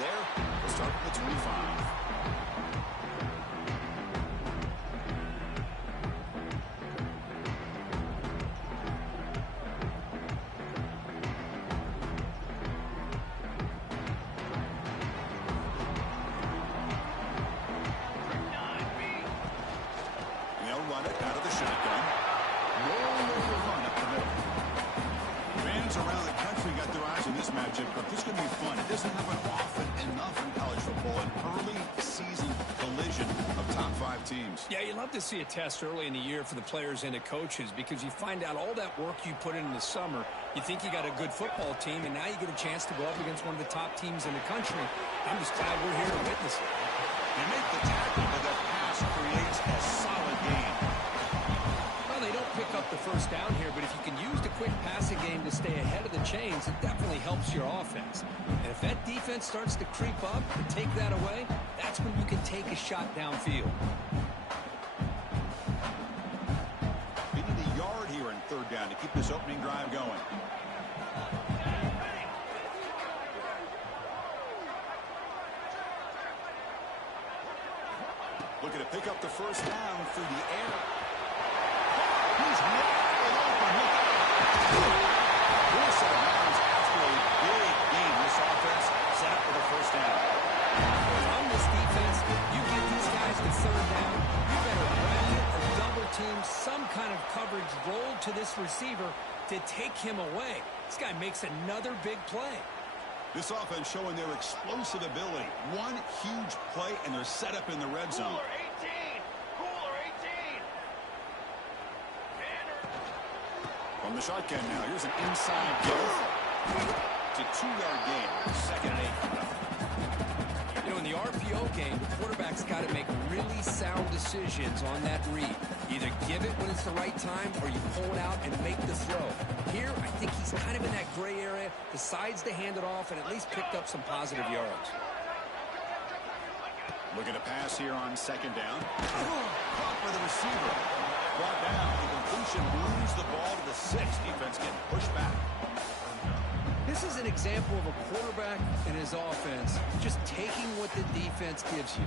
there. We'll start with the 25. Run it out of the shotgun. Roll over run up the middle. Fans around the country got their eyes on this matchup, but this is going to be fun. It doesn't happen often enough in college football, an early season collision of top 5 teams. Yeah, you love to see a test early in the year for the players and the coaches because you find out all that work you put in the summer. You think you got a good football team, and now you get a chance to go up against one of the top teams in the country. I'm just glad we're here to witness it. They make the tackle, but that pass creates a solid gain. Well, they don't pick up the first down here, but if you can use the quick passing game to stay ahead of the chains, it definitely helps your offense. And if that defense starts to creep up and take that away, that's when you can take a shot downfield. We need a yard here in 3rd down to keep this opening drive going. Looking to pick up the first down through the air. He's wide open. Look out. This set of rounds after a big game. This offense set up for the first down. On this defense, you get these guys to 3rd down, you better bracket or double team some kind of coverage roll to this receiver to take him away. This guy makes another big play. This offense showing their explosive ability. One huge play, and they're set up in the red zone. Cooler 18! Cooler 18! From the shotgun now, here's an inside give. It's a 2-yard gain. 2nd and 8 coming up. You know, in the RPO game, the quarterback's got to make really sound decisions on that read. Either give it when it's the right time or you pull it out and make the throw. Here, I think he's kind of in that gray area, decides to hand it off and at least picked up some positive yards. Looking to pass here on 2nd down. Caught for the receiver. Brought down. The completion moves the ball to the 6. Defense getting pushed back. This is an example of a quarterback and his offense just taking what the defense gives you.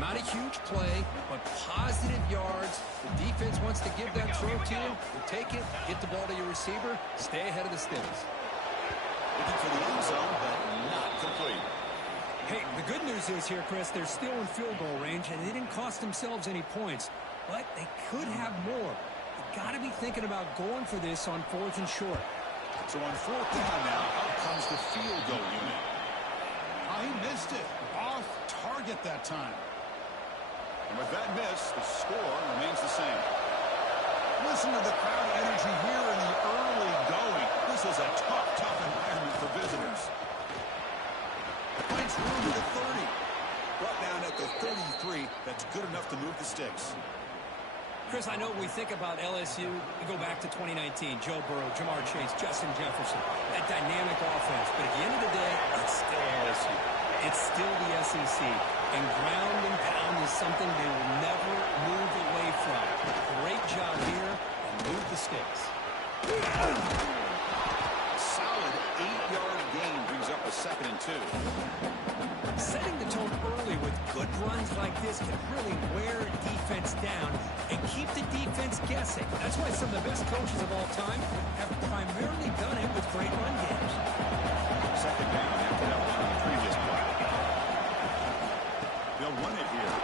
Not a huge play, but positive yards. The defense wants to give that throw to you. You take it, get the ball to your receiver, stay ahead of the sticks. Looking for the end zone, but not complete. Hey, the good news is here, Chris, they're still in field goal range, and they didn't cost themselves any points. But they could have more. You got to be thinking about going for this on 4th and short. So on 4th down now, out comes the field goal unit. Oh, he missed it. Off target that time. And with that miss, the score remains the same. Listen to the crowd energy here in the early going. This is a tough environment for visitors. Finds room to the 30. Brought down at the 33. That's good enough to move the sticks. Chris, I know when we think about LSU, we go back to 2019, Joe Burrow, Jamar Chase, Justin Jefferson, that dynamic offense. But at the end of the day, it's still LSU. It's still the SEC. And ground and pound is something they will never move away from. Great job here, and move the sticks. A solid 8-yard gain brings up a 2nd and 2. Setting the tone early with good runs like this can really wear a defense down and keep the defense guessing. That's why some of the best coaches of all time have primarily done it with great run games. 2nd down after that one on the previous play. They'll run it here.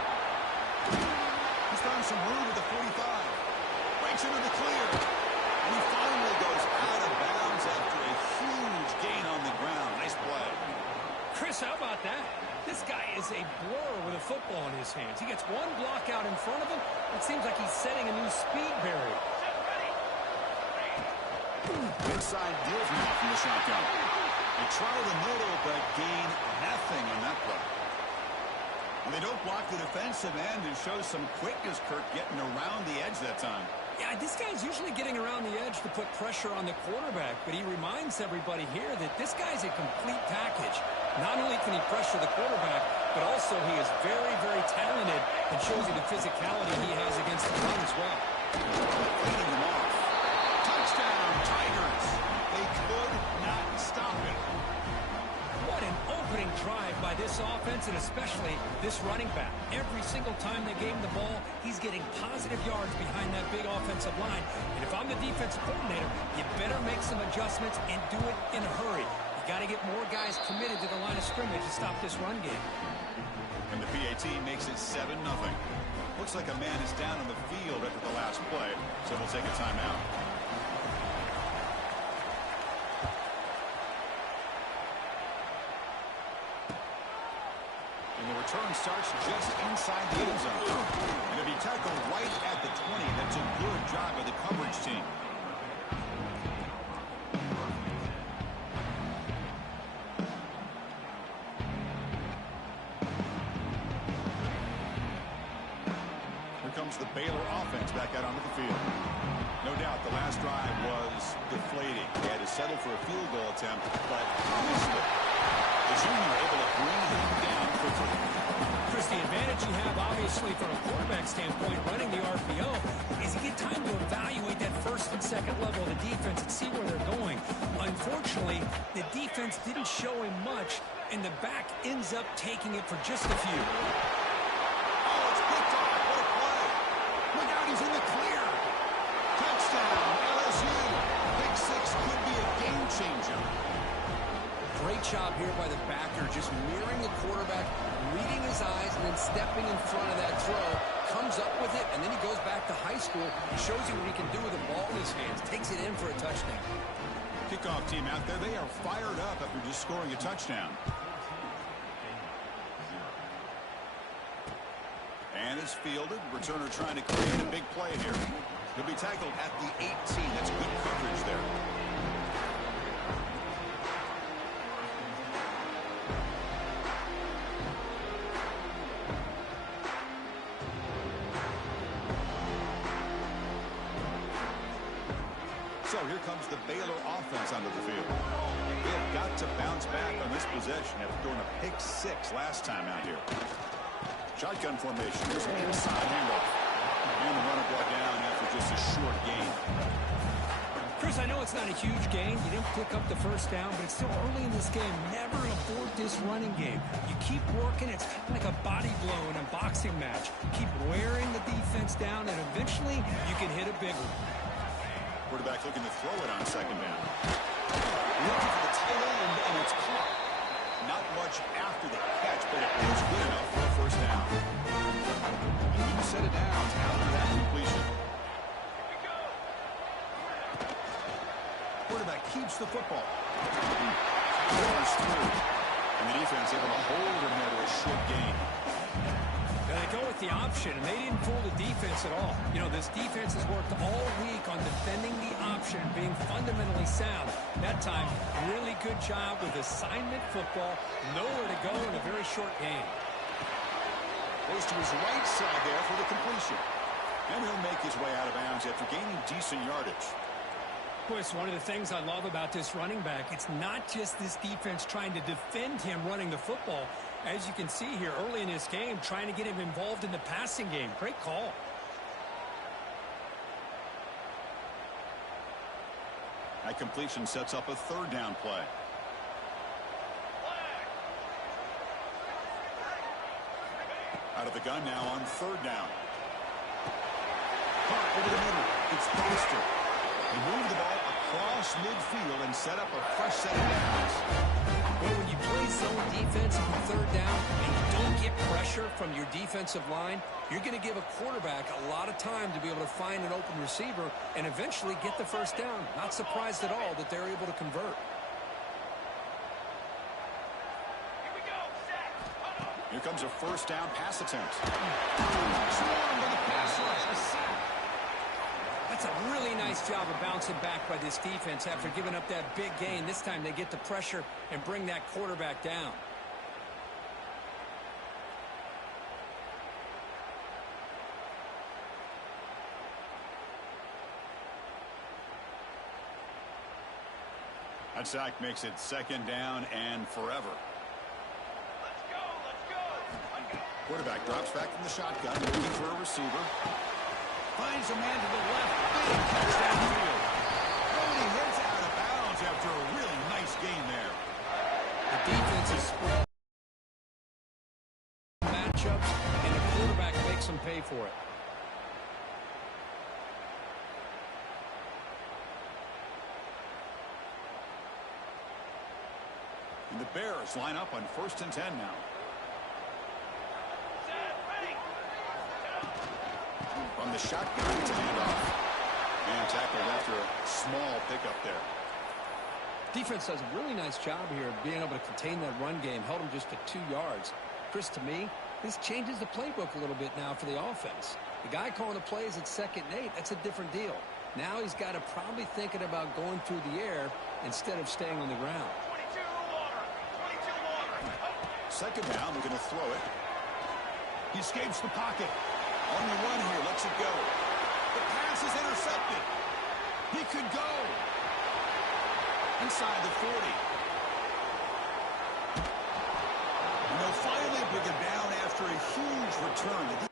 He's found some room at the 45. Breaks into the clear. And he finally goes out of bounds after a huge gain on the ground. Nice play. Chris, how about that? This guy is a blur with a football in his hands. He gets one block out in front of him. It seems like he's setting a new speed barrier. Inside deals now from the shotgun. They try the middle, but gain nothing on that play. And they don't block the defensive end and show some quickness, Kirk, getting around the edge that time. Yeah, this guy's usually getting around the edge to put pressure on the quarterback, but he reminds everybody here that this guy's a complete package. Not only can he pressure the quarterback, but also he is very, very talented and shows you the physicality he has against the run as well. Leading them off. Touchdown, Tigers. They could not stop it. What an opening drive by by this offense and especially this running back. Every single time they gave him the ball, he's getting positive yards behind that big offensive line. And if I'm the defensive coordinator, you better make some adjustments and do it in a hurry. You got to get more guys committed to the line of scrimmage to stop this run game. And the PAT makes it 7-0. Looks like a man is down on the field after the last play, so we'll take a timeout. And the return starts just inside the end zone. And if he tackled right at the 20, that's a good job by the coverage team. Here comes the Baylor offense back out onto the field. No doubt the last drive was deflating. They had to settle for a field goal attempt, but missed it. The junior able to bring him down quickly. Chris, the advantage you have, obviously, from a quarterback standpoint, running the RPO, is you get time to evaluate that first and second level of the defense and see where they're going. Unfortunately, the defense didn't show him much, and the back ends up taking it for just a few. Oh, it's picked off. What a play. Look out, he's in the clear. Touchdown, LSU. Pick six could be a game changer. Great job here by the backer, just mirroring the quarterback, reading his eyes, and then stepping in front of that throw. Comes up with it, and then he goes back to high school. Shows you what he can do with the ball in his hands. Takes it in for a touchdown. Kickoff team out there. They are fired up after just scoring a touchdown. And it's fielded. Returner trying to create a big play here. He'll be tackled at the 18. That's good coverage there. So here comes the Baylor offense onto the field. They have got to bounce back on this possession after throwing a pick six last time out here. Shotgun formation. Here's an inside handoff. And the runner brought down after just a short gain. Chris, I know it's not a huge gain. You didn't pick up the first down, but it's still early in this game. Never abort this running game. You keep working. It's kind of like a body blow in a boxing match. Keep wearing the defense down, and eventually you can hit a big one. Quarterback looking to throw it on second down. Looking for the tail end, and it's caught. Not much after the catch, but it was good enough for a first down. And you set it down after that completion. Quarterback keeps the football. Forced through. And the defense able to hold him there to a short gain. They go with the option, and they didn't fool the defense at all. You know, this defense has worked all week on defending the option, being fundamentally sound. That time, really good job with assignment football. Nowhere to go in a very short game. Goes to his right side there for the completion. And he'll make his way out of bounds after gaining decent yardage. Of course, one of the things I love about this running back, it's not just this defense trying to defend him running the football. As you can see here early in this game, trying to get him involved in the passing game. Great call. That completion sets up a third down play. Out of the gun now on third down. Caught over the middle. It's Foster. They move the ball across midfield and set up a fresh set of downs. Well, when you play zone defense on third down and you don't get pressure from your defensive line, you're going to give a quarterback a lot of time to be able to find an open receiver and eventually get the first down. Not surprised at all that they're able to convert. Here comes a first down pass attempt. Swarmed by the pass rush, a sack. That's a really nice job of bouncing back by this defense after giving up that big gain. This time they get the pressure and bring that quarterback down. That sack makes it second down and forever. Let's go. Quarterback drops back from the shotgun, looking for a receiver. Finds a man to the left. Big catch downfield. Oh, and he heads out of bounds after a really nice gain there. The defense is spread. some pay for it. And the Bears line up on 1st and 10 now. Set, ready. From the shotgun, it's a handoff. And tackled after a small pickup there. Defense does a really nice job here of being able to contain that run game. Held him just to 2 yards. Chris, to me, this changes the playbook a little bit now for the offense. The guy calling the plays at 2nd and 8, that's a different deal. Now he's got to probably thinking about going through the air instead of staying on the ground. 22 water. 22 water. Oh. 2nd down, we're going to throw it. He escapes the pocket. On the run here, lets it go. The pass is intercepted. He could go. Inside the 40. And they'll finally bring him down after a huge return.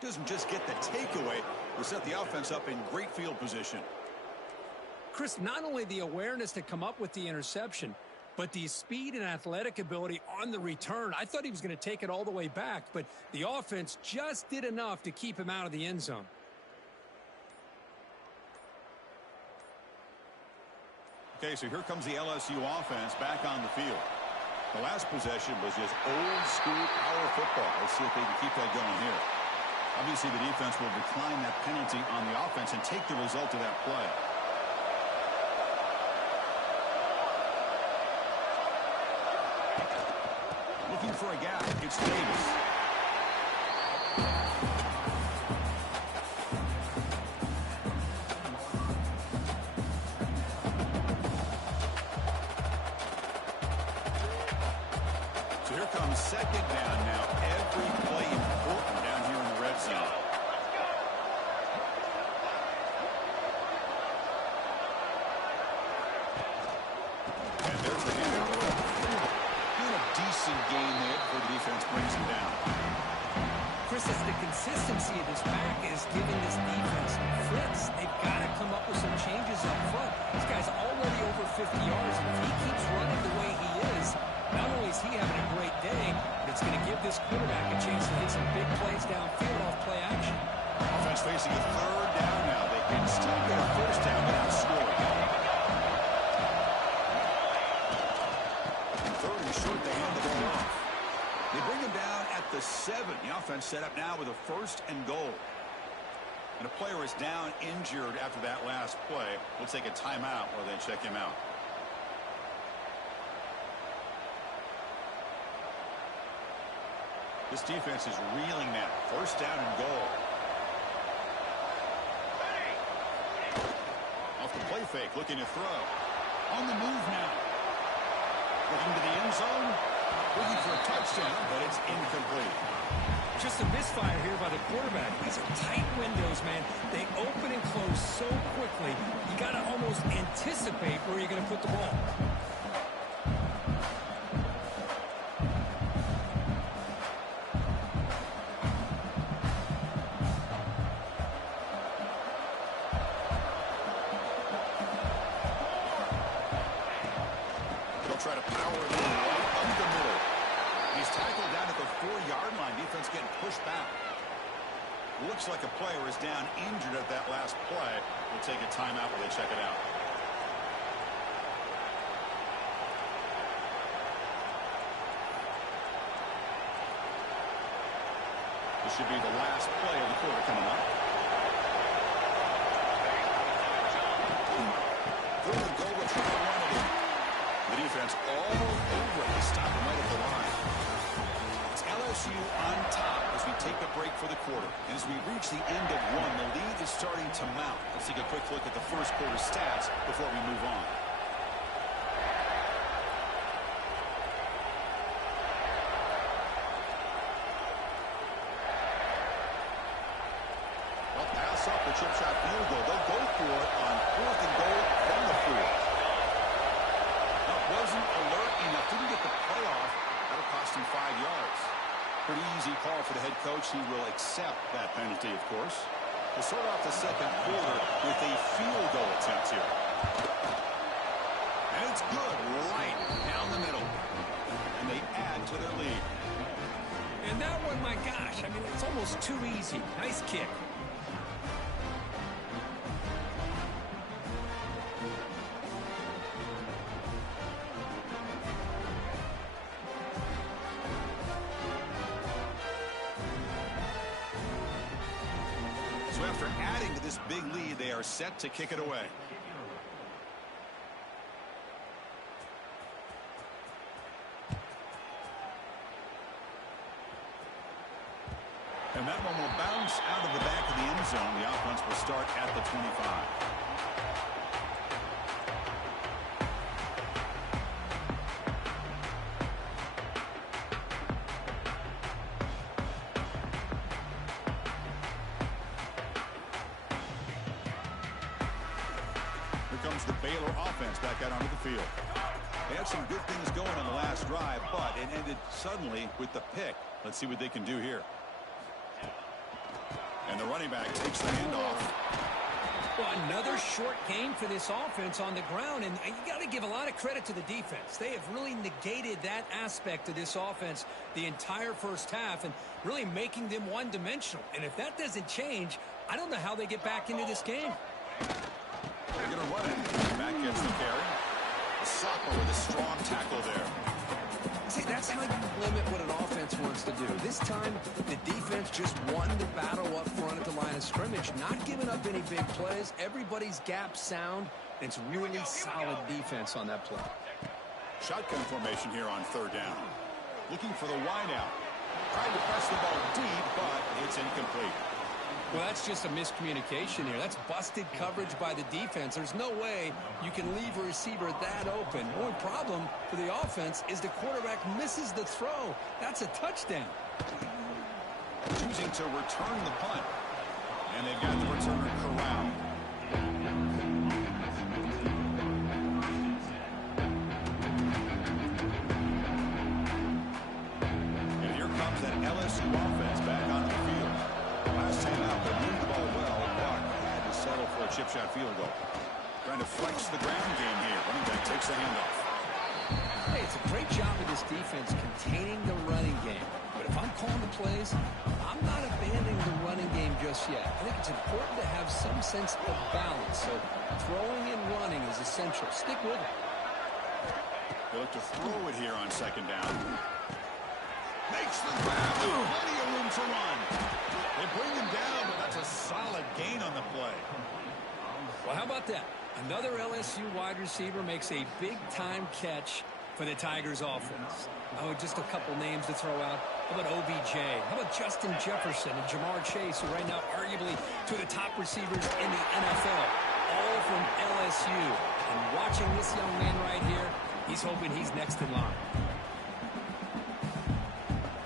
Doesn't just get the takeaway, will set the offense up in great field position. Chris, not only the awareness to come up with the interception, but the speed and athletic ability on the return. I thought he was going to take it all the way back, but the offense just did enough to keep him out of the end zone. Okay, so here comes the LSU offense back on the field. The last possession was just old school power football. Let's see if they can keep that going here. Obviously, the defense will decline that penalty on the offense and take the result of that play. Looking for a gap. It's Davis. So here comes 2nd down now. Every play important down here in the red zone. And there's the handoff. Doing a decent game there before the defense brings him down. Chris, it's the consistency of this back is giving this defense fits. They've got to come up with some changes up front. This guy's already over 50 yards, and if he keeps running the way he is, is he having a great day, but it's going to give this quarterback a chance to hit some big plays downfield off play action. Offense facing a third down now. They can still get a first down without scoring. And third and short, they hand the ball off. They bring him down at the 7. The offense set up now with a first and goal. And a player is down injured after that last play. We'll take a timeout while they check him out. This defense is reeling now. First down and goal. Off the play fake, looking to throw. On the move now. Looking to the end zone. Looking for a touchdown, but it's incomplete. Just a misfire here by the quarterback. These are tight windows, man. They open and close so quickly. You got to almost anticipate where you're going to put the ball. They'll try to power it in right up the middle. He's tackled down at the 4-yard line. Defense getting pushed back. Looks like a player is down injured at that last play. We'll take a timeout while they check it out. This should be the last play of the quarter coming up. Third and goal, we'll try to run it in. The defense all over it. They stop him right at the line. It's LSU on top as we take a break for the quarter. And as we reach the end of one, the lead is starting to mount. Let's take a quick look at the first quarter stats before we move on. Well, pass up the chip shot field goal. They'll go for it on fourth and goal from the 4. Wasn't alert enough. Didn't get the play off. That'll cost him 5 yards. Pretty easy call for the head coach. He will accept that penalty, of course. We'll start off the second quarter with a field goal attempt here. And it's good right down the middle. And they add to their lead. And that one, my gosh, I mean, it's almost too easy. Nice kick. So after adding to this big lead, they are set to kick it away. And that one will bounce out of the back of the end zone. The offense will start at the 25. Comes the Baylor offense back out onto the field. They had some good things going on the last drive, but it ended suddenly with the pick. Let's see what they can do here. And the running back takes the handoff. Well, another short game for this offense on the ground, and you got to give a lot of credit to the defense. They have really negated that aspect of this offense the entire first half and really making them one-dimensional. And if that doesn't change, I don't know how they get back into this game. They're going to run it. Back gets the carry. The sophomore with a strong tackle there. See, that's how you limit what an offense wants to do. This time, the defense just won the battle up front at the line of scrimmage, not giving up any big plays. Everybody's gap sound. It's really solid defense on that play. Shotgun formation here on third down. Looking for the wideout. Trying to press the ball deep, but it's incomplete. Well, that's just a miscommunication here. That's busted coverage by the defense. There's no way you can leave a receiver that open. The only problem for the offense is the quarterback misses the throw. That's a touchdown. Choosing to return the punt. And they've got the returner corralled. And here comes that LSU offense back onto the field. Last time out, they moved the ball well, but had to settle for a chip shot field goal. Trying to flex the ground game here. Running back takes the handoff. Hey, it's a great job of this defense containing the running game. But if I'm calling the plays, I'm not abandoning the running game just yet. I think it's important to have some sense of balance. So throwing and running is essential. Stick with it. They look to throw it here on second down. Makes the grab. Plenty of room to run. They bring him down, but that's a solid gain on the play. Well, how about that? Another LSU wide receiver makes a big-time catch for the Tigers offense. Oh, just a couple names to throw out. How about OBJ? How about Justin Jefferson and Jamar Chase, who right now arguably two of the top receivers in the NFL, all from LSU. And watching this young man right here, he's hoping he's next in line.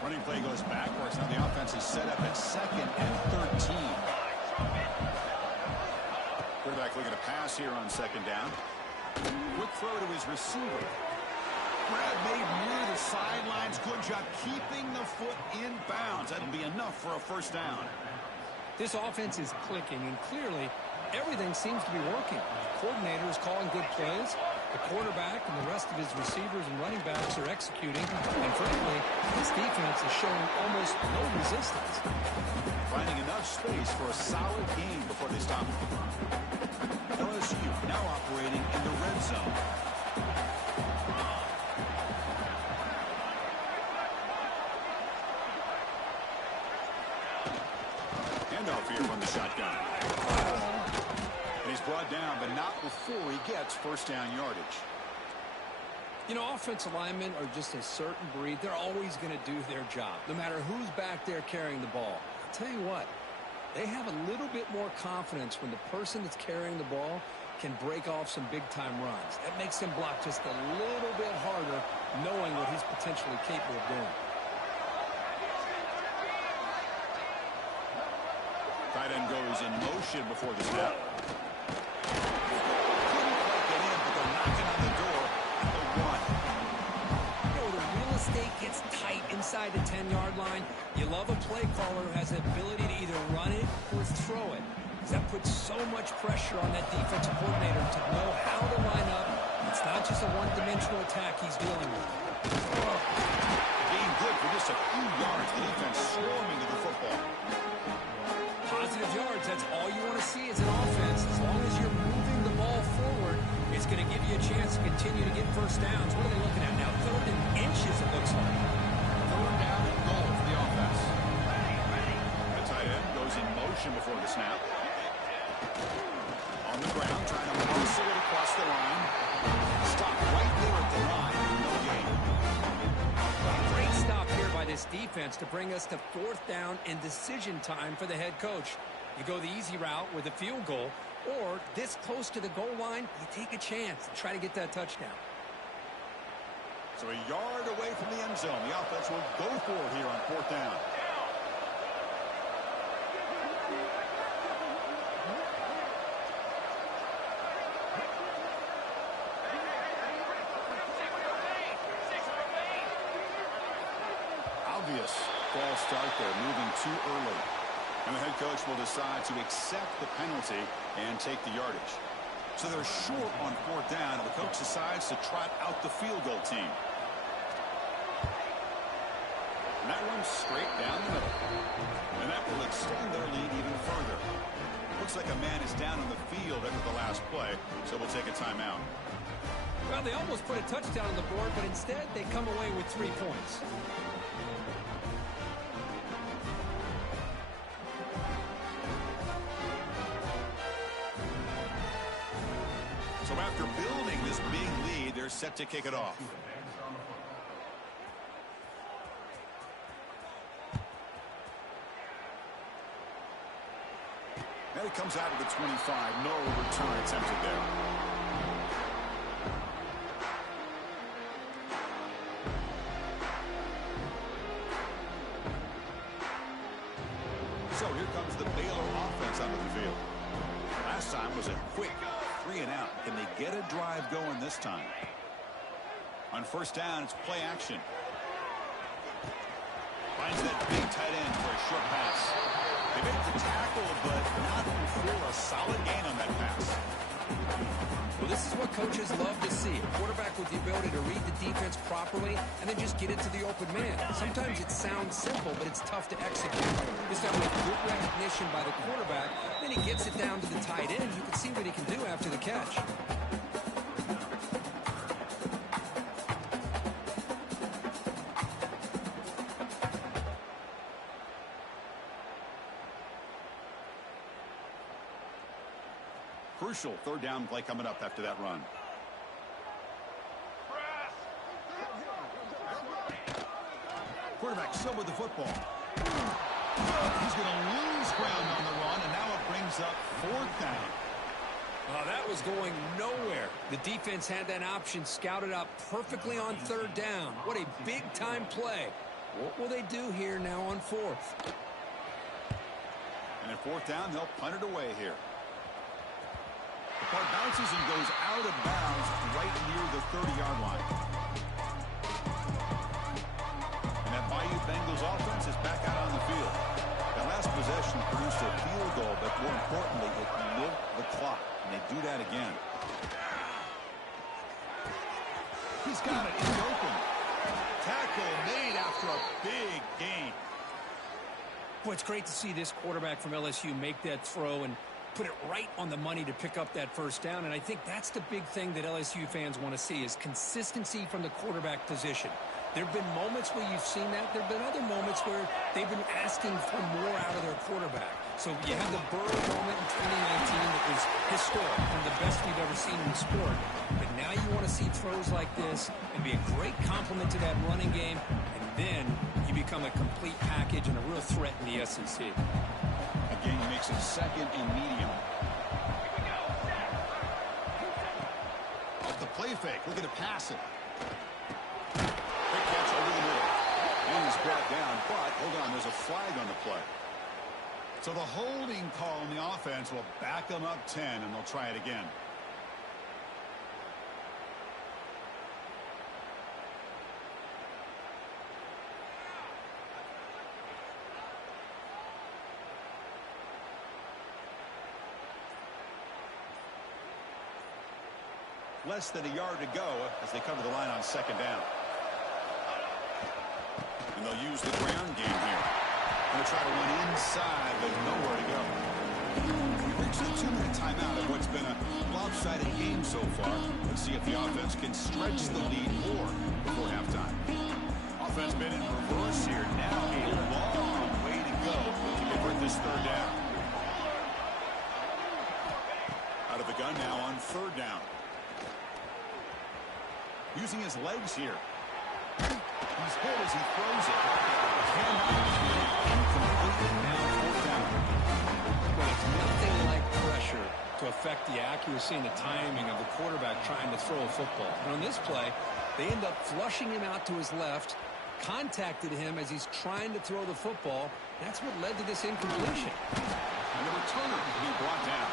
Running play goes backwards. Now the offense is set up at 2nd and 13. Quarterback looking to pass here on second down. Quick throw to his receiver. Grab made near the sidelines. Good job keeping the foot in bounds. That'll be enough for a first down. This offense is clicking, and clearly everything seems to be working. The coordinator is calling good plays. The quarterback and the rest of his receivers and running backs are executing. And frankly, this defense is showing almost no resistance. Finding enough space for a solid game before they stop. LSU now operating in the red zone. Handoff here from the shotgun. And he's brought down, but not before he gets first down yardage. You know, offensive linemen are just a certain breed. They're always going to do their job, no matter who's back there carrying the ball. I'll tell you what, they have a little bit more confidence when the person that's carrying the ball can break off some big-time runs. That makes him block just a little bit harder, knowing what he's potentially capable of doing. Tight end goes in motion before the snap. Gets tight inside the 10-yard line. You love a play caller who has the ability to either run it or throw it. That puts so much pressure on that defensive coordinator to know how to line up. It's not just a one-dimensional attack he's dealing with. Gain good for just a few yards. The defense swarming to the football. Positive yards, that's all you want to see as an offense. As long as you're moving the ball forward, it's going to give you a chance to continue to get first downs. What are they looking at now? 3rd and inches, it looks like. 3rd down and goal for the offense. The tight end goes in motion before the snap. On the ground, trying to muscle it across the line. Stop right there at the line. No gain. Great stop here by this defense to bring us to 4th down and decision time for the head coach. You go the easy route with a field goal, or this close to the goal line, you take a chance and try to get that touchdown. So a yard away from the end zone. The offense will go for it here on 4th down. Obvious false start there, moving too early. And the head coach will decide to accept the penalty and take the yardage. So they're short on 4th down, and the coach decides to trot out the field goal team. And that runs straight down the middle. And that will extend their lead even further. Looks like a man is down on the field after the last play, so we'll take a timeout. Well, they almost put a touchdown on the board, but instead they come away with 3 points. So after building this big lead, they're set to kick it off. And it comes out of the 25. No return attempted there. So here comes the Baylor offense onto the field. Last time was a quick 3 and out. Can they get a drive going this time? On 1st down, it's play action. Finds that big tight end for a short pass. They make the tackle, but not before a solid gain on that pass. Well, this is what coaches love to see. A quarterback with the ability to read the defense properly and then just get it to the open man. Sometimes it sounds simple, but it's tough to execute. This time with good recognition by the quarterback, then he gets it down to the tight end. You can see what he can do after the catch. Crucial third down play coming up after that run. Quarterback still with the football. He's going to lose ground on the run, and now it brings up fourth down. That was going nowhere. The defense had that option scouted out perfectly on third down. What a big-time play. What will they do here now on fourth? And at fourth down, they'll punt it away here. The punt bounces and goes out of bounds right near the 30-yard line. And that Bayou Bengals offense is back out on the field. That last possession produced a field goal, but more importantly, it milked the clock. And they do that again. He's got it. He's open. Tackle made after a big gain. Boy, it's great to see this quarterback from LSU make that throw and put it right on the money to pick up that first down. And I think that's the big thing that LSU fans want to see is consistency from the quarterback position. There have been moments where you've seen that. There have been other moments where they've been asking for more out of their quarterback. So you have the Burrow moment in 2019 that was historic, one of the best we've ever seen in the sport. But now you want to see throws like this and be a great complement to that running game. And then you become a complete package and a real threat in the SEC. Again, he makes it second and medium. Off the play fake, looking to pass it. Quick catch over the middle. And he's brought down, but hold on, there's a flag on the play. So the holding call on the offense will back them up 10, and they'll try it again. Less than a yard to go as they cover the line on second down. And they'll use the ground game here. Going to try to run inside, but nowhere to go. We reach the 2-minute timeout of what's been a lopsided game so far. Let's see if the offense can stretch the lead more before halftime. Offense been in reverse here. Now a long way to go to convert this third down. Out of the gun now on third down. Using his legs here. He's hit as he throws it. Incomplete. Now fourth down. Well, it's nothing like pressure to affect the accuracy and the timing of the quarterback trying to throw a football. And on this play, they end up flushing him out to his left, contacted him as he's trying to throw the football. That's what led to this incompletion. And the returner to be brought down.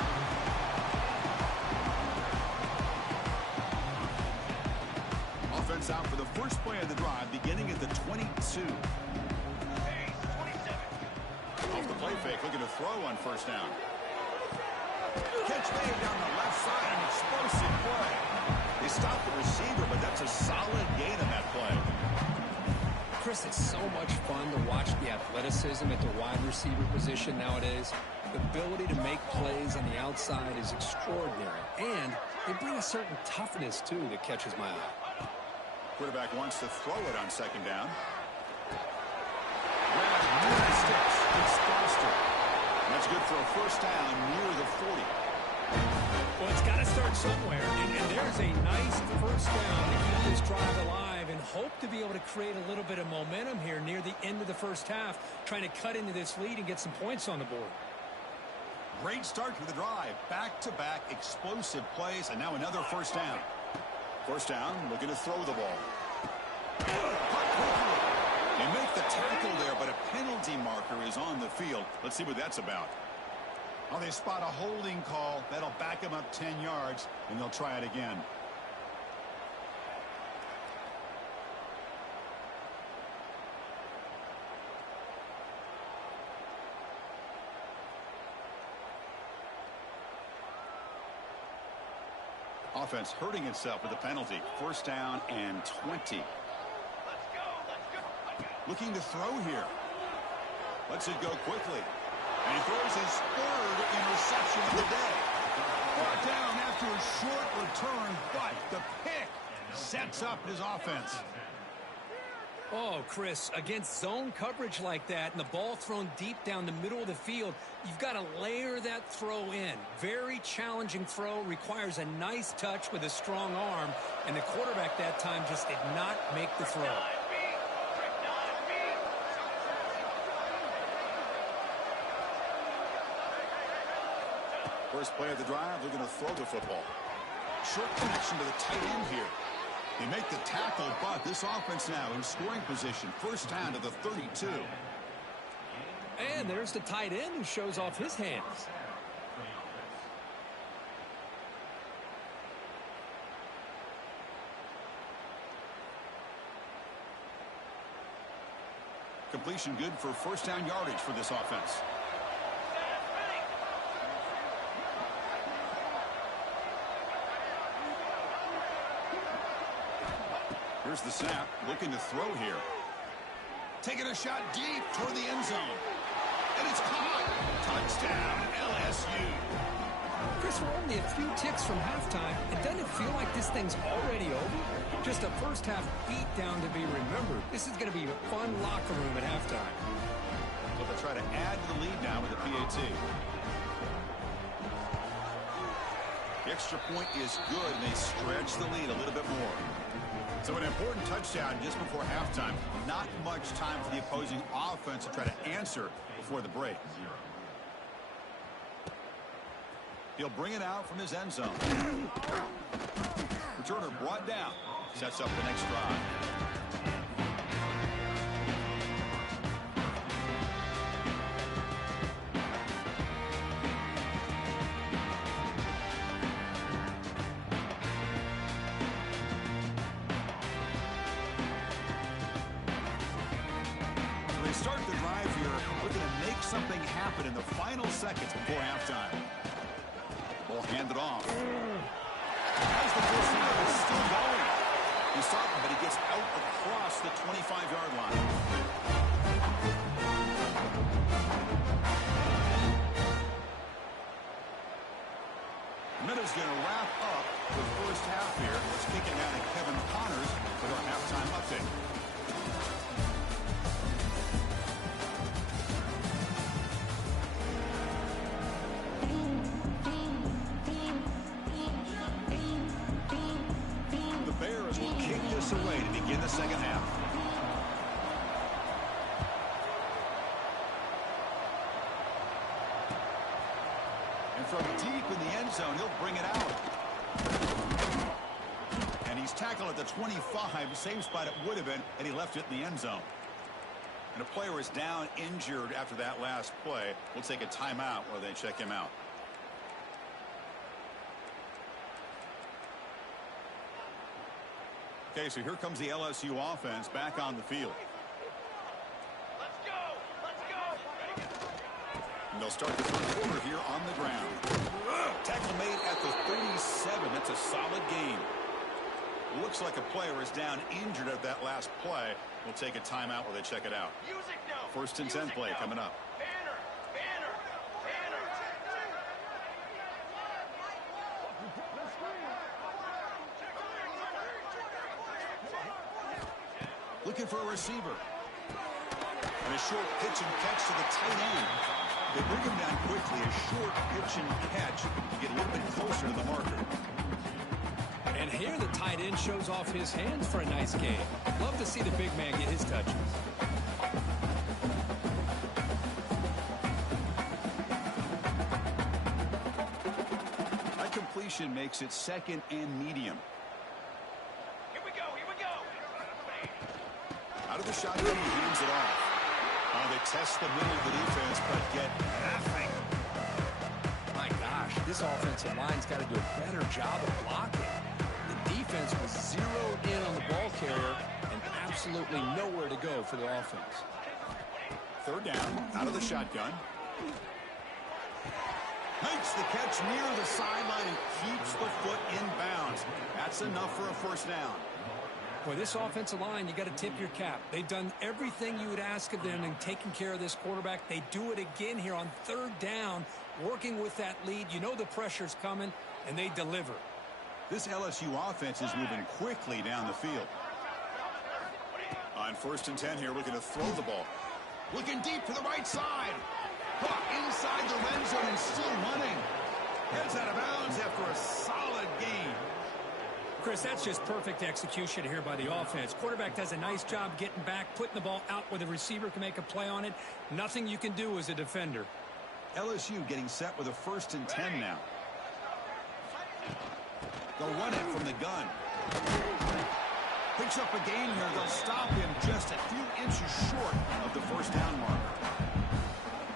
Offense out for the first play of the drive, beginning at the 22. Off the play fake, looking to throw on first down. Catch made down the left side, an explosive play. They stopped the receiver, but that's a solid gain on that play. Chris, it's so much fun to watch the athleticism at the wide receiver position nowadays. The ability to make plays on the outside is extraordinary. And they bring a certain toughness, too, that catches my eye. Quarterback wants to throw it on second down. Sticks. It's Foster. That's good for a first down near the 40. Well, it's got to start somewhere. And there's a nice first down to keep this drive alive and hope to be able to create a little bit of momentum here near the end of the first half, trying to cut into this lead and get some points on the board. Great start to the drive. Back-to-back explosive plays, and now another first down. First down, looking to throw the ball. They make the tackle there, but a penalty marker is on the field. Let's see what that's about. Oh, they spot a holding call. That'll back them up 10 yards, and they'll try it again. offense hurting itself with the penalty. First down and 20. Looking to throw here. Lets it go quickly. And he throws his third interception of the day. Brought down after a short return, but the pick sets up his offense. Oh, Chris, against zone coverage like that and the ball thrown deep down the middle of the field, you've got to layer that throw in. Very challenging throw, requires a nice touch with a strong arm, and the quarterback that time just did not make the throw. First play of the drive, they're going to throw the football. Short connection to the tight end here. They make the tackle, but this offense now in scoring position. First down to the 32. And there's the tight end who shows off his hands. Completion good for first down yardage for this offense. Here's the snap, looking to throw here. Taking a shot deep toward the end zone. And it's caught. Touchdown, LSU. Chris, we're only a few ticks from halftime. And doesn't it feel like this thing's already over? Just a first half beat down to be remembered. This is going to be a fun locker room at halftime. So they'll try to add to the lead now with the PAT. The extra point is good, and they stretch the lead a little bit more. So an important touchdown just before halftime. Not much time for the opposing offense to try to answer before the break. He'll bring it out from his end zone. Returner brought down. Sets up the next drive. Start the drive here, looking to make something happen in the final seconds before halftime. Ball handed off. As the first half is still going. He's stopping, but he gets out across the 25-yard line. Minutes going to wrap up the first half here. It's kicking out of Kevin Connors with our halftime update. Away to begin the second half. And from deep in the end zone, he'll bring it out. And he's tackled at the 25, same spot it would have been, and he left it in the end zone. And a player is down injured after that last play. We'll take a timeout while they check him out. Okay, so here comes the LSU offense back on the field. Let's go! Let's go! And they'll start the third quarter here on the ground. Tackle made at the 37. That's a solid gain. Looks like a player is down injured at that last play. We'll take a timeout while they check it out. Music now. First and 10 play coming up. Banner! Banner! Looking for a receiver. And a short pitch and catch to the tight end. They bring him down quickly. A short pitch and catch to get a little bit closer to the marker. And here the tight end shows off his hands for a nice game. Love to see the big man get his touches. That completion makes it second and medium. Here we go! Here we go! Out of the shotgun, he hands it off. They test the middle of the defense, but get nothing. My gosh, this offensive line's got to do a better job of blocking. The defense was zeroed in on the ball carrier and absolutely nowhere to go for the offense. Third down, out of the shotgun. Makes the catch near the sideline and keeps the foot in bounds. That's enough for a first down. Boy, this offensive line, you got to tip your cap. They've done everything you would ask of them in taking care of this quarterback. They do it again here on third down, working with that lead. You know the pressure's coming, and they deliver. This LSU offense is moving quickly down the field. On 1st and 10 here, we're going to throw the ball. Looking deep to the right side. Caught inside the red zone and still running. Gets out of bounds after a solid gain. Chris, that's just perfect execution here by the offense. Quarterback does a nice job getting back, putting the ball out where the receiver can make a play on it. Nothing you can do as a defender. LSU getting set with a 1st and 10 now. They'll run it from the gun. Picks up a gain here. They'll stop him just a few inches short of the first down marker.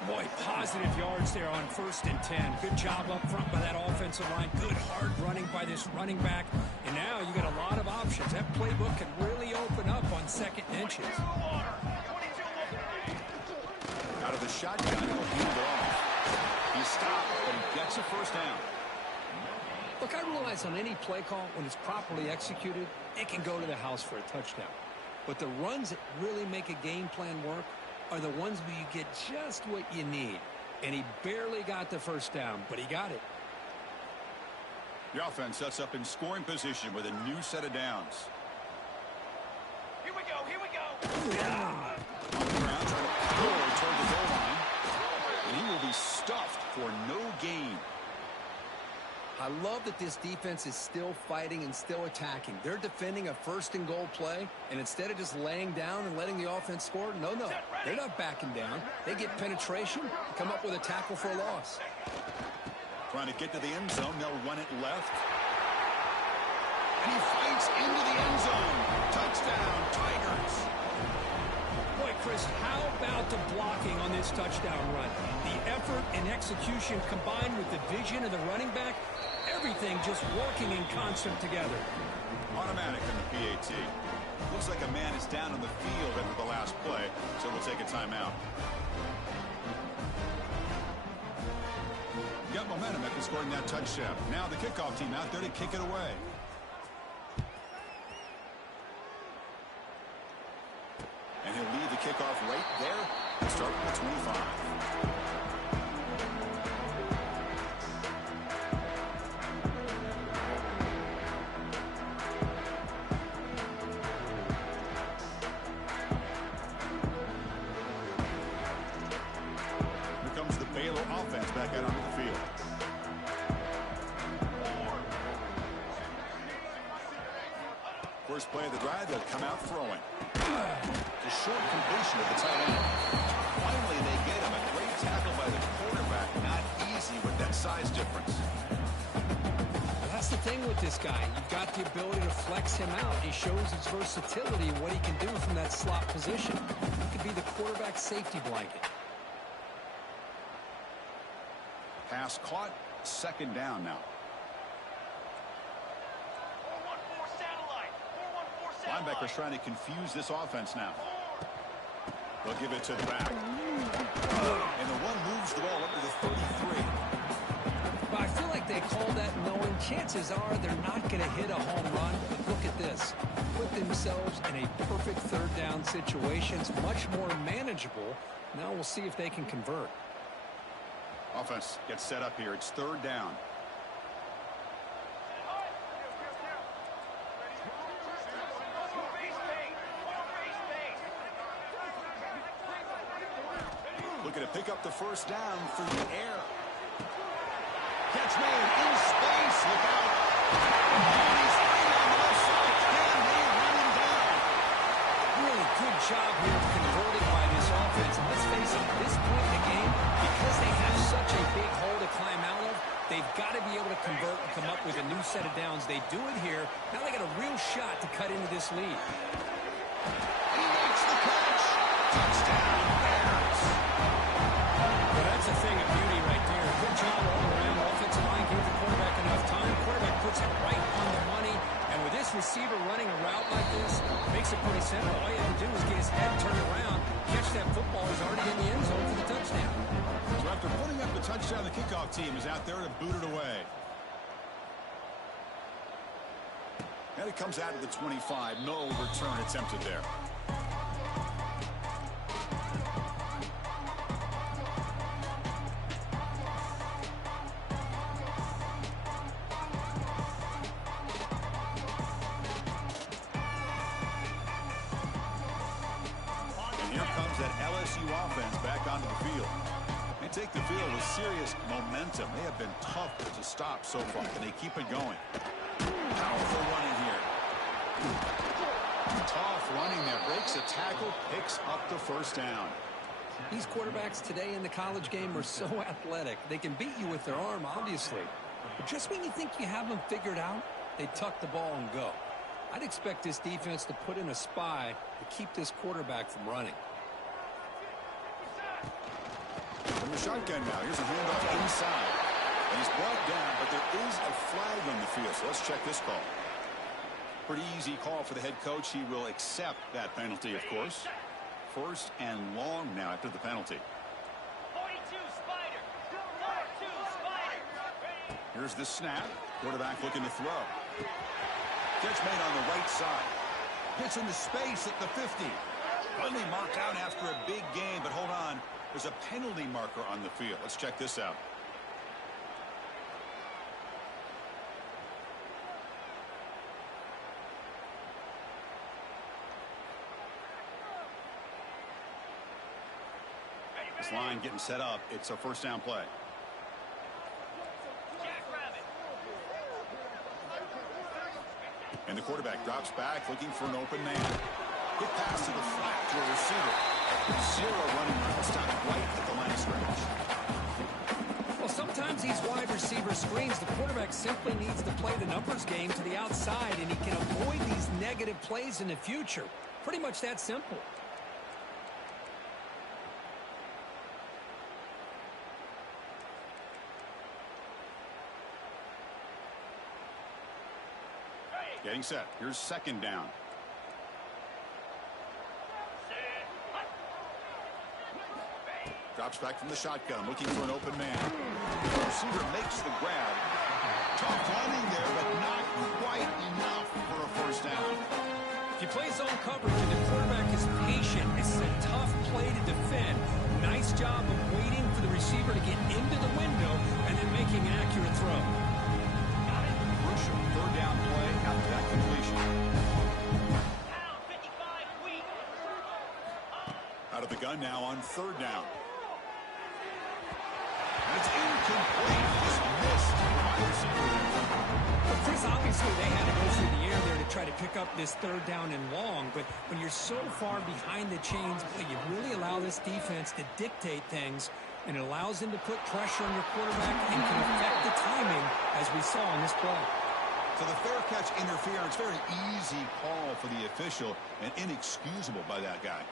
Boy, positive yards there on 1st and 10. Good job up front by that offensive line. Good hard running by this running back. And now you got a lot of options. That playbook can really open up on 2nd and inches. Out of the shotgun, he'll hand it off. He stopped, but he gets a first down. Look, I realize on any play call, when it's properly executed, it can go to the house for a touchdown. But the runs that really make a game plan work are the ones where you get just what you need. And he barely got the first down, but he got it. The offense sets up in scoring position with a new set of downs. Here we go, here we go. Yeah. On the ground, trying to power toward the goal line. And he will be stuffed for no gain. I love that this defense is still fighting and still attacking. They're defending a 1st and goal play, and instead of just laying down and letting the offense score, no, they're not backing down. They get penetration and come up with a tackle for a loss. Trying to get to the end zone. They'll run it left. And he fights into the end zone. Touchdown, Tigers. Boy, Chris, how about the blocking on this touchdown run? The effort and execution combined with the vision of the running back, everything just working in concert together. Automatic on the PAT. Looks like a man is down on the field after the last play, so we'll take a timeout. Got momentum after scoring that touchdown. Now the kickoff team out there to kick it away. And he'll lead the kickoff right there. Start with the 25. Here comes the Baylor offense back out onto the field. First play of the drive, they'll come out throwing. The short completion of the tight end. Finally, they get him. A great tackle by the quarterback. Not easy with that size difference. That's the thing with this guy. You've got the ability to flex him out. He shows his versatility and what he can do from that slot position. He could be the quarterback's safety blanket. Pass caught. 2nd down now. 4-1-4 satellite. 4-1-4 satellite. Linebackers trying to confuse this offense now. They'll give it to the back. And the one moves the ball up to the 33. But I feel like they call that knowing chances are they're not going to hit a home run. But look at this. Put themselves in a perfect 3rd down situation. It's much more manageable. Now we'll see if they can convert. Offense gets set up here. It's 3rd down. Looking to pick up the first down through the air. Catch made in space. Look out. And he's free on the left side. Can they run him down? Really good job here converting by this offense. And let's face it, at this point in the game, because they have such a big hole to climb out of, they've got to be able to convert and come up with a new set of downs. They do it here. Now they got a real shot to cut into this lead. He makes the catch. Touchdown, Bears. Well, that's a thing of beauty right there. Good job all around. Offensive line gave the quarterback enough time. Quarterback puts it right on the money. And with this this receiver running a route like this makes it pretty simple. All you have to do is get his head turned around, catch that football. He's already in the end zone for the touchdown. So after putting up the touchdown, the kickoff team is out there to boot it away. And it comes out of the 25. No return attempted there. And here comes that LSU offense back onto the field. They take the field with serious momentum. They have been tough to stop so far, and they keep it going. Powerful running here. Tough running there. Breaks a tackle, picks up the first down. These quarterbacks today in the college game are so athletic. They can beat you with their arm, obviously. But just when you think you have them figured out, they tuck the ball and go. I'd expect this defense to put in a spy to keep this quarterback from running. From the shotgun now. Here's a handoff inside. And he's brought down, but there is a flag on the field. So let's check this call. Pretty easy call for the head coach. He will accept that penalty, of course. First and long now after the penalty. 42 Spider. 42 Spider. Here's the snap. Quarterback looking to throw. Catch made on the right side. Gets into space at the 50. Finally marked out after a big game, but hold on. There's a penalty marker on the field. Let's check this out. This line getting set up. It's a first down play. And the quarterback drops back looking for an open man. Quick pass to the flat to a receiver. Zero running route. Stopped right at the line of scrimmage. Well, sometimes these wide receiver screens, the quarterback simply needs to play the numbers game to the outside, and he can avoid these negative plays in the future. Pretty much that simple. Getting set. Here's second down. Drops back from the shotgun, looking for an open man. The receiver makes the grab. Tough running there, but not quite enough for a first down. If you play zone coverage and the quarterback is patient, it's a tough play to defend. Nice job of waiting for the receiver to get into the window and then making an accurate throw. Crucial third down play after that completion. Out of the gun now on third down. And it's incomplete. Just missed by receiver. Well, Chris, obviously they had to go through the air there to try to pick up this third down and long, but when you're so far behind the chains, you really allow this defense to dictate things, and it allows them to put pressure on your quarterback and can affect the timing, as we saw in this play. So the fair catch interference, very easy call for the official and inexcusable by that guy.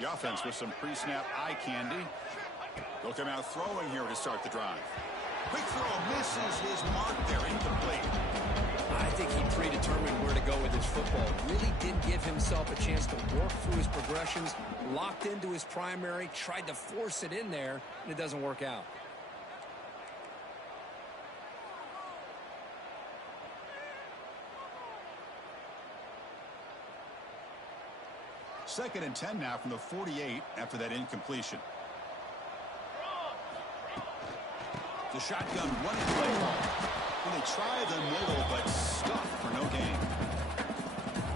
The offense with some pre-snap eye candy. They'll come out throwing here to start the drive. Quick throw misses his mark there, incomplete. I think he predetermined where to go with his football. Really did give himself a chance to work through his progressions, locked into his primary, tried to force it in there, and it doesn't work out. Second and 10 now from the 48 after that incompletion. The shotgun running play ball. Well, they try the middle, but stuffed for no gain.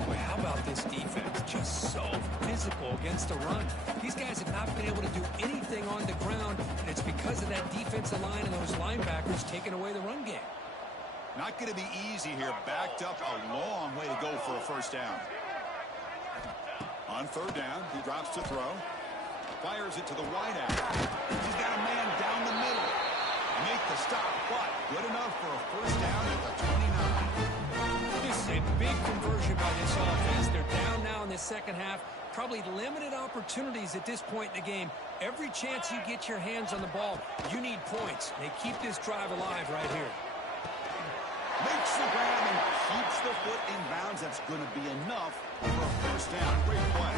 Boy, how about this defense? Just so physical against the run. These guys have not been able to do anything on the ground, and it's because of that defensive line and those linebackers taking away the run game. Not going to be easy here. Backed up a long way to go for a first down. On third down, he drops to throw. Fires it to the wide out. He's got a man down the middle. Make the stop, but good enough for a first down at the 29. This is a big conversion by this offense. They're down now in the second half. Probably limited opportunities at this point in the game. Every chance you get your hands on the ball, you need points. They keep this drive alive right here. Makes the grab and keeps the foot in bounds. That's going to be enough for a first down. Great play.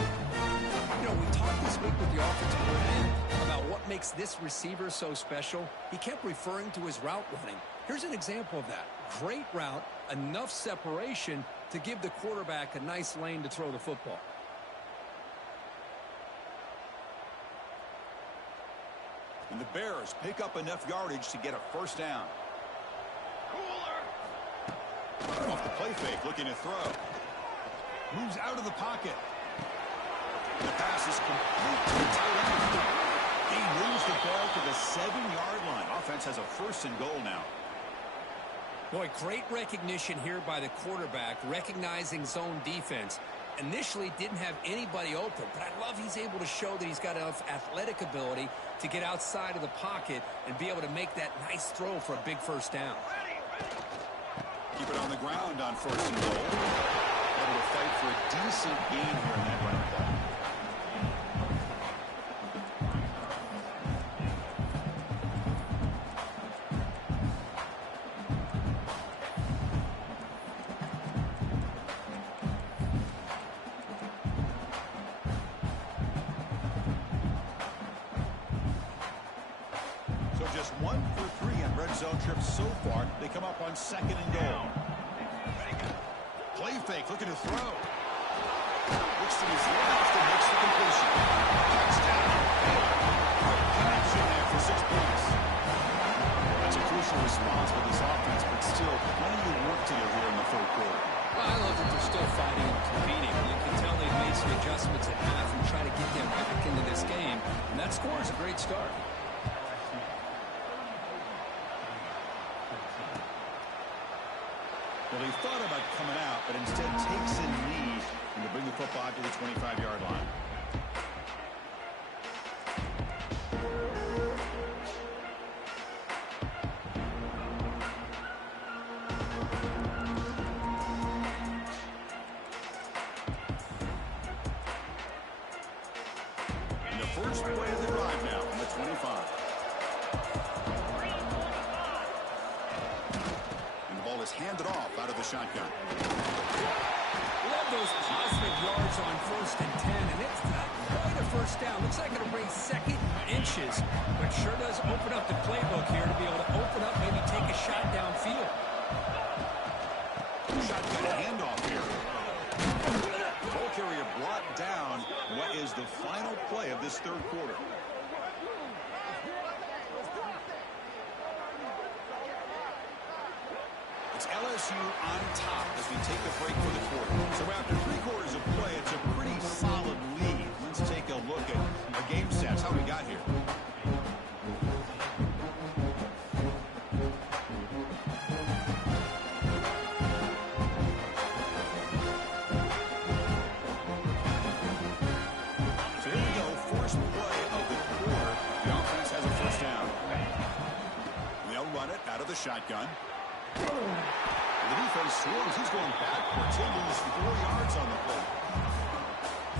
You know, we talked this week with the offensive coordinator about what makes this receiver so special. He kept referring to his route running. Here's an example of that. Great route, enough separation to give the quarterback a nice lane to throw the football. And the Bears pick up enough yardage to get a first down. Cooler. Off the play fake, looking to throw. Moves out of the pocket. The pass is complete to the tight end. He moves the ball to the 7-yard line. Offense has a first and goal now. Boy, great recognition here by the quarterback, recognizing zone defense. Initially didn't have anybody open, but I love he's able to show that he's got enough athletic ability to get outside of the pocket and be able to make that nice throw for a big first down. Keep it on the ground on first and goal. Able to fight for a decent gain here in that run play. Just 1 for 3 on red zone trips so far. They come up on second and goal. Play fake, looking to throw. Looks to his left and makes the completion. Touchdown. Quick connection there for 6 points. That's a crucial response for this offense, but still plenty of work to do here in the third quarter. Well, I love that they're still fighting and competing. You can tell they've made some adjustments at half and try to get them back into this game. And that score is a great start. Well, he thought about coming out, but instead takes a knee and to bring the football to the 25-yard line. And the first play of the drive now on the 25. Handed off out of the shotgun. Love those positive yards on 1st and 10, and it's not quite a first down. Looks like it'll bring second inches, but sure does open up the playbook here to be able to open up, maybe take a shot downfield. Shotgun handoff here. Ball carrier brought down. What is the final play of this third quarter? It's LSU on top as we take a break for the quarter. So after 3 quarters of play, it's a pretty solid lead. Let's take a look at our game stats, how we got here. So here we go, first play of the quarter. The offense has a first down. They'll run it out of the shotgun. The defense swarms. He's going backwards. He'll lose 4 yards on the play.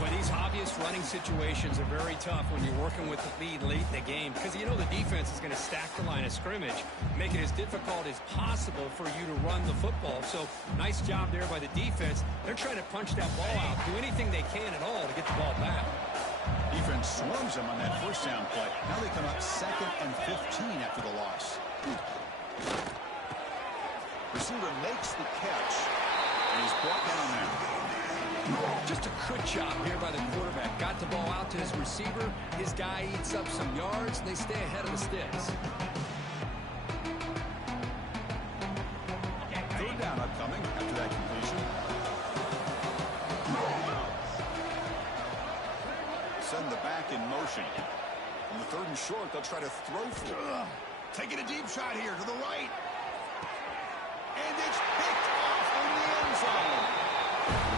But these obvious running situations are very tough when you're working with the lead late in the game because you know the defense is going to stack the line of scrimmage, make it as difficult as possible for you to run the football. So nice job there by the defense. They're trying to punch that ball out, do anything they can at all to get the ball back. Defense swarms them on that first down play. Now they come up 2nd and 15 after the loss. Receiver makes the catch, and he's brought down there. Just a good job here by the quarterback. Got the ball out to his receiver. His guy eats up some yards, and they stay ahead of the sticks. Third down upcoming after that completion. Send the back in motion. On the 3rd and short, they'll try to throw for it. Taking a deep shot here to the right. And it's picked off in the end zone.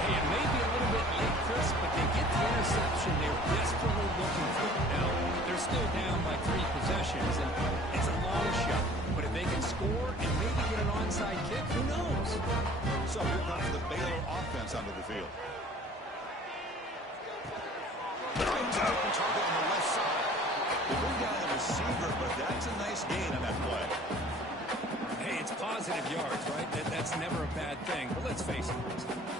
Hey, it may be a little bit late, Chris, but they get the interception they're desperately looking for. Now, they're still down by 3 possessions, and it's a long shot. But if they can score and maybe get an onside kick, who knows? So here comes the Baylor offense onto the field. Finds an open target on the left side. They bring down the receiver, but that's a nice gain on that play. Hey, it's positive yards, right? That's never a bad thing. But let's face it,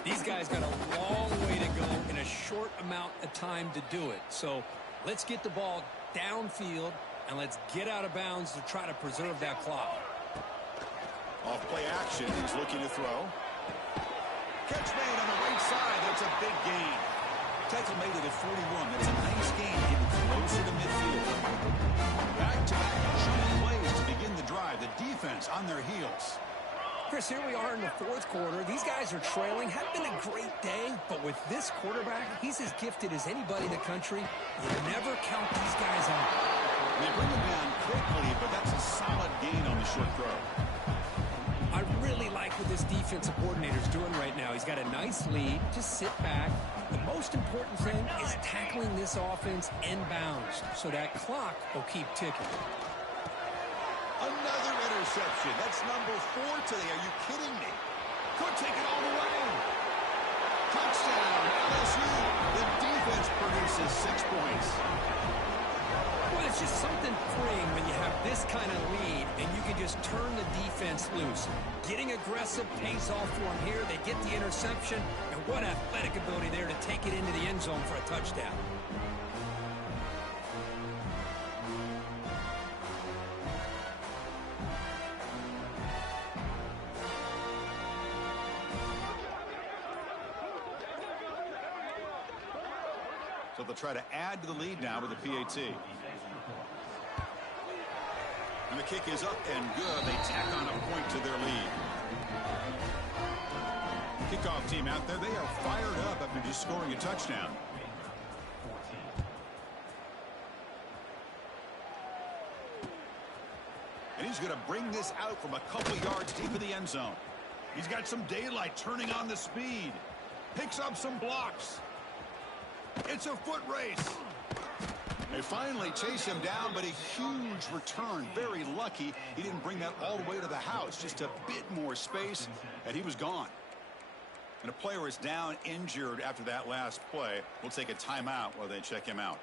these guys got a long way to go in a short amount of time to do it. So let's get the ball downfield, and let's get out of bounds to try to preserve that clock. Off play action, he's looking to throw. Catch made on the right side. That's a big gain. Tackle made at the 41. That's a nice gain, getting closer to midfield. Back-to-back shooting plays to begin the drive. The defense on their heels. Chris, here we are in the fourth quarter. These guys are trailing. Hadn't been a great day, but with this quarterback, he's as gifted as anybody in the country. You never count these guys out. They bring him down quickly, but that's a solid gain on the short throw. I really like what this defensive coordinator's doing right now. He's got a nice lead. Just sit back. The most important thing is tackling this offense inbounds so that clock will keep ticking. Another interception. That's number 4 today. Are you kidding me? Could take it all the way. Touchdown, LSU. The defense produces 6 points. Well, it's just something freeing when you have this kind of lead and you can just turn the defense loose. Getting aggressive pays off for them here. They get the interception, and what athletic ability there to take it into the end zone for a touchdown. So they'll try to add to the lead now with the PAT. And the kick is up and good. They tack on a point to their lead. Kickoff team out there. They are fired up after just scoring a touchdown. And he's going to bring this out from a couple yards deep in the end zone. He's got some daylight, turning on the speed. Picks up some blocks. It's a foot race. They finally chase him down, but a huge return. Very lucky he didn't bring that all the way to the house. Just a bit more space, and he was gone. And a player is down injured after that last play. We'll take a timeout while they check him out.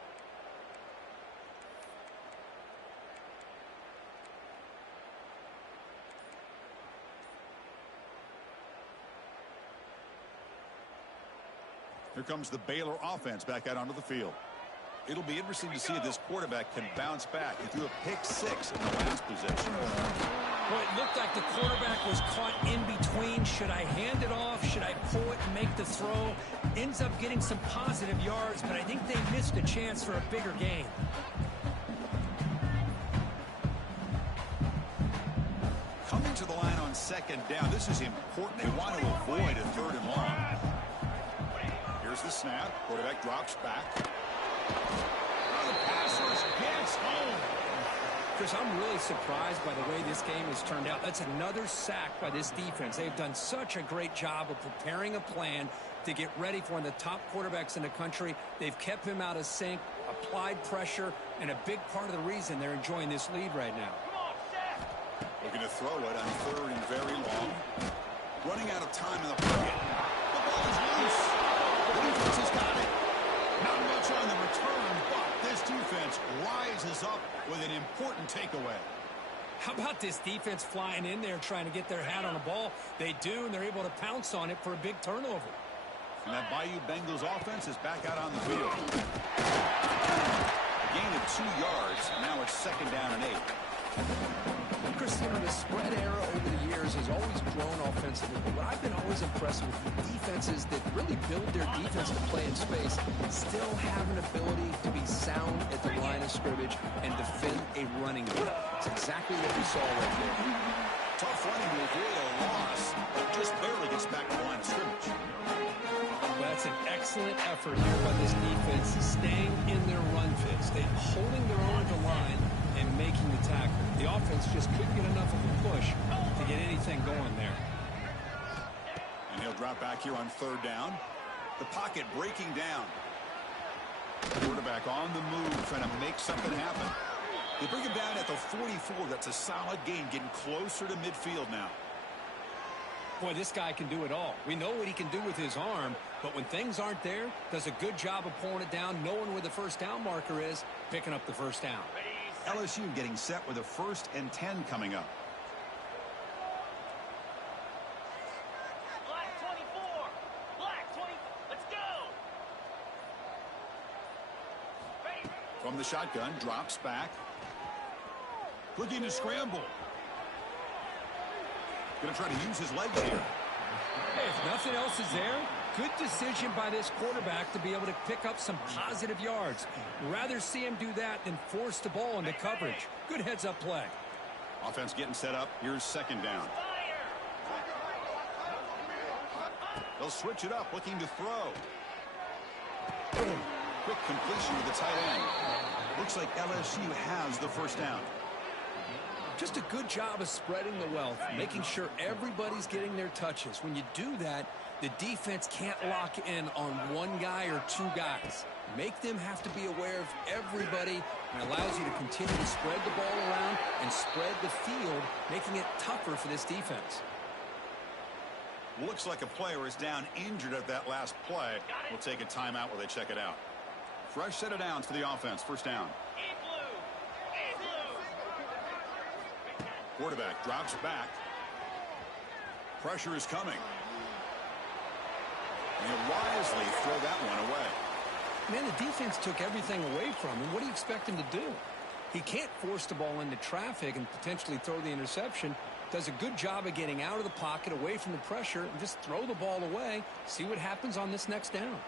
Here comes the Baylor offense back out onto the field. It'll be interesting to see if this quarterback can bounce back. He threw a pick-6 in the last possession. Well, it looked like the quarterback was caught in between. Should I hand it off? Should I pull it and make the throw? Ends up getting some positive yards, but I think they missed a chance for a bigger gain. Coming to the line on second down. This is important. They want to avoid a 3rd and long. Here's the snap. Quarterback drops back. Oh, the pass rush gets home. Chris, I'm really surprised by the way this game has turned out. That's another sack by this defense. They've done such a great job of preparing a plan to get ready for one of the top quarterbacks in the country. They've kept him out of sync, applied pressure, and a big part of the reason they're enjoying this lead right now. Looking to throw it on 3rd and very long. Running out of time in the pocket. The ball is loose. The defense has got it. Not much on the return, but this defense rises up with an important takeaway. How about this defense flying in there trying to get their hat on the ball? They do, and they're able to pounce on it for a big turnover. And that Bayou Bengals offense is back out on the field. A gain of 2 yards. Now it's 2nd down and 8. Chris, the spread era over the years has always grown offensively, but what I've been always impressed with defenses that really build their defense to play in space still have an ability to be sound at the line of scrimmage and defend a running game. It's exactly what we saw right there. Tough running to avoid a loss, but just barely gets back to the line of scrimmage. Well, that's an excellent effort here by this defense, staying in their run fits. They're holding their own at the line and making the tackle. The offense just couldn't get enough of a push to get anything going there. And he'll drop back here on 3rd down. The pocket breaking down. Quarterback on the move, trying to make something happen. They bring him down at the 44. That's a solid gain, getting closer to midfield now. Boy, this guy can do it all. We know what he can do with his arm, But when things aren't there, does a good job of pulling it down, knowing where the first down marker is, picking up the first down. LSU getting set with a 1st and 10 coming up. Black 24. Black 20. Let's go. Ready. From the shotgun, drops back. Looking to scramble. Going to try to use his legs here. Hey, if nothing else is there, good decision by this quarterback to be able to pick up some positive yards. Rather see him do that than force the ball into coverage. Good heads-up play. Offense getting set up. Here's 2nd down. They'll switch it up, looking to throw. Quick completion to the tight end. Looks like LSU has the 1st down. Just a good job of spreading the wealth, making sure everybody's getting their touches. When you do that, the defense can't lock in on one guy or 2 guys. Make them have to be aware of everybody, and allows you to continue to spread the ball around and spread the field, making it tougher for this defense. Looks like a player is down injured at that last play. We'll take a timeout while they check it out. Fresh set of downs for the offense. 1st down. Quarterback drops back. Pressure is coming. And he'll wisely throw that one away. Man, the defense took everything away from him. What do you expect him to do? He can't force the ball into traffic and potentially throw the interception. Does a good job of getting out of the pocket, away from the pressure, and just throw the ball away. See what happens on this next down.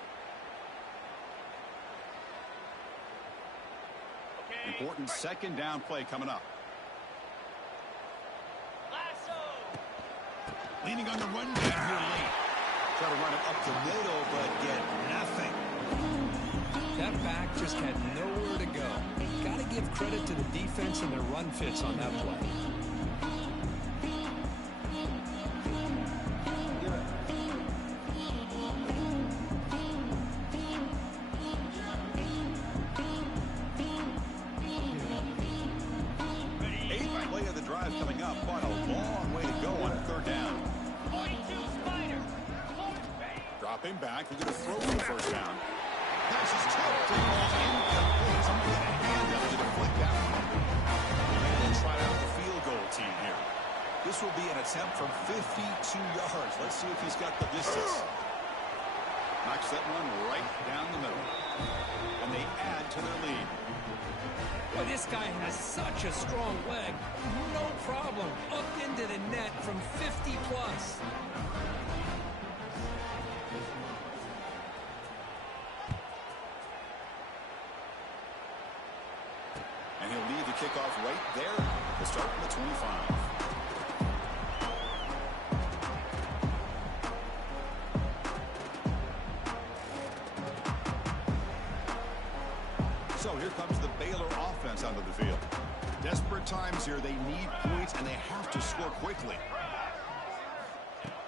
Important 2nd down play coming up. Leaning on the run game here late. Try to run it up the middle, but get nothing. That back just had nowhere to go. Got to give credit to the defense and their run fits on that play. Eighth play of the drive coming up. Quite a long way to go on 3rd down. Dropping back. He's going to throw for the 1st down. Pass is tipped and incomplete. Somebody got a hand up to deflect that one. They'll try out the field goal team here. This will be an attempt from 52 yards. Let's see if he's got the distance. Knocks that one right down the middle. And they add to their lead. Well, this guy has such a strong leg. No problem. Up into the net from 50 plus. And he'll leave the kickoff right there. We'll start from the 25. So here comes the Baylor offense onto the field. Desperate times here. They need points, and they have to score quickly.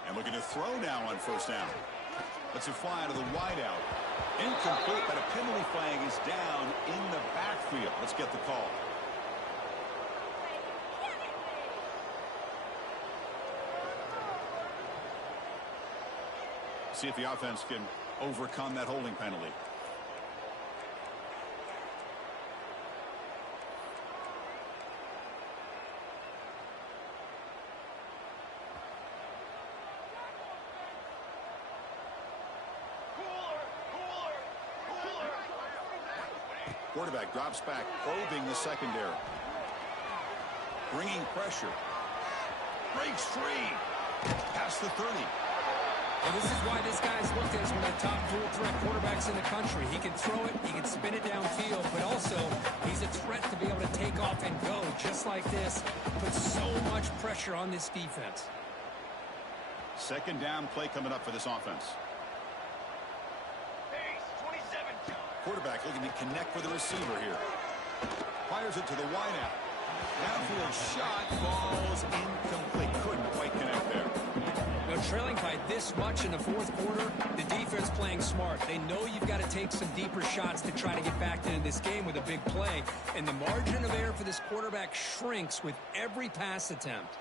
And looking to throw now on 1st down. Let's it fly out of the wideout. Incomplete, but a penalty flag is down in the backfield. Let's get the call. See if the offense can overcome that holding penalty. Quarterback drops back, probing the secondary. Bringing pressure. Breaks free. Past the 30. And this is why this guy's looked at as one of the top dual threat quarterbacks in the country. He can throw it, he can spin it downfield, but also he's a threat to be able to take off and go just like this. Puts so much pressure on this defense. 2nd down play coming up for this offense. Quarterback looking to connect with the receiver here. Fires it to the wideout. Downfield shot falls incomplete. Couldn't quite connect there. Now, trailing by this much in the 4th quarter, the defense playing smart. They know you've got to take some deeper shots to try to get back into this game with a big play. And the margin of error for this quarterback shrinks with every pass attempt.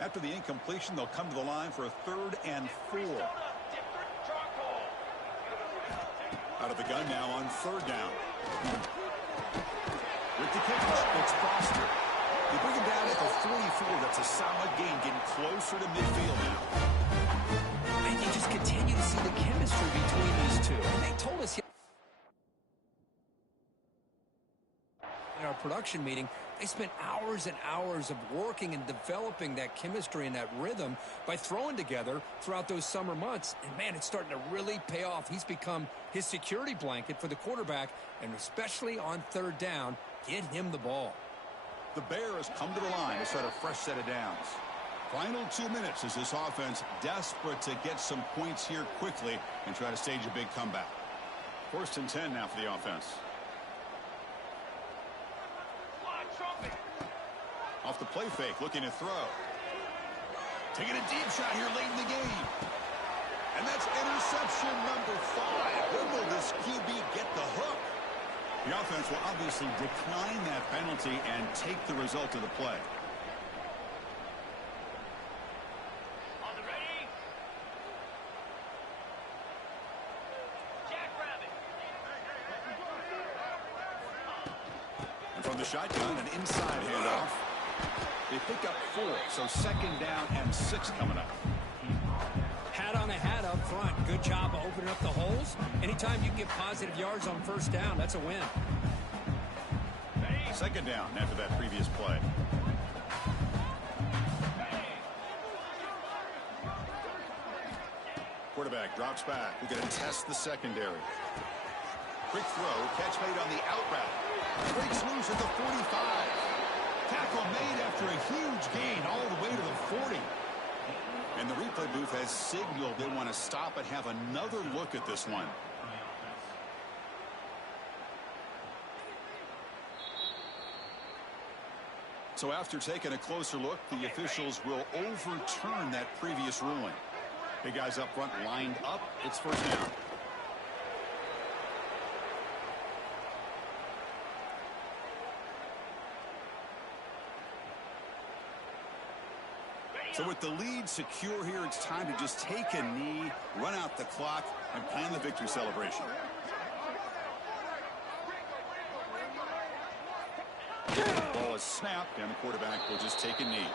After the incompletion, they'll come to the line for a 3rd and 4. Out of the gun now on 3rd down. With the kickoff, it's Foster. They bring him down at the 44. That's a solid gain, getting closer to midfield now. And you just continue to see the chemistry between these two. And they told us in our production meeting, they spent hours and hours of working and developing that chemistry and that rhythm by throwing together throughout those summer months. And, man, it's starting to really pay off. He's become his security blanket for the quarterback, and especially on 3rd down, get him the ball. The Bear has come to the line to start a fresh set of downs. Final 2 minutes as this offense desperate to get some points here quickly and try to stage a big comeback. 1st and 10 now for the offense. Off the play fake, looking to throw. Taking a deep shot here late in the game. And that's interception number 5. When will this QB get the hook? The offense will obviously decline that penalty and take the result of the play. On the ready. Jackrabbit. And from the shotgun, an inside handoff. They pick up 4, so 2nd down and 6 coming up. Hat on a hat up front. Good job of opening up the holes. Anytime you can get positive yards on 1st down, that's a win. 2nd down after that previous play. Quarterback drops back. We're going to test the secondary. Quick throw. Catch made on the out route. Breaks loose at the 45. Tackle made after a huge gain all the way to the 40. And the replay booth has signaled they want to stop and have another look at this one. So after taking a closer look, the officials will overturn that previous ruling. Big guys up front lined up. It's 1st down. So with the lead secure here, it's time to just take a knee, run out the clock, and plan the victory celebration. The ball is snapped, and the quarterback will just take a knee.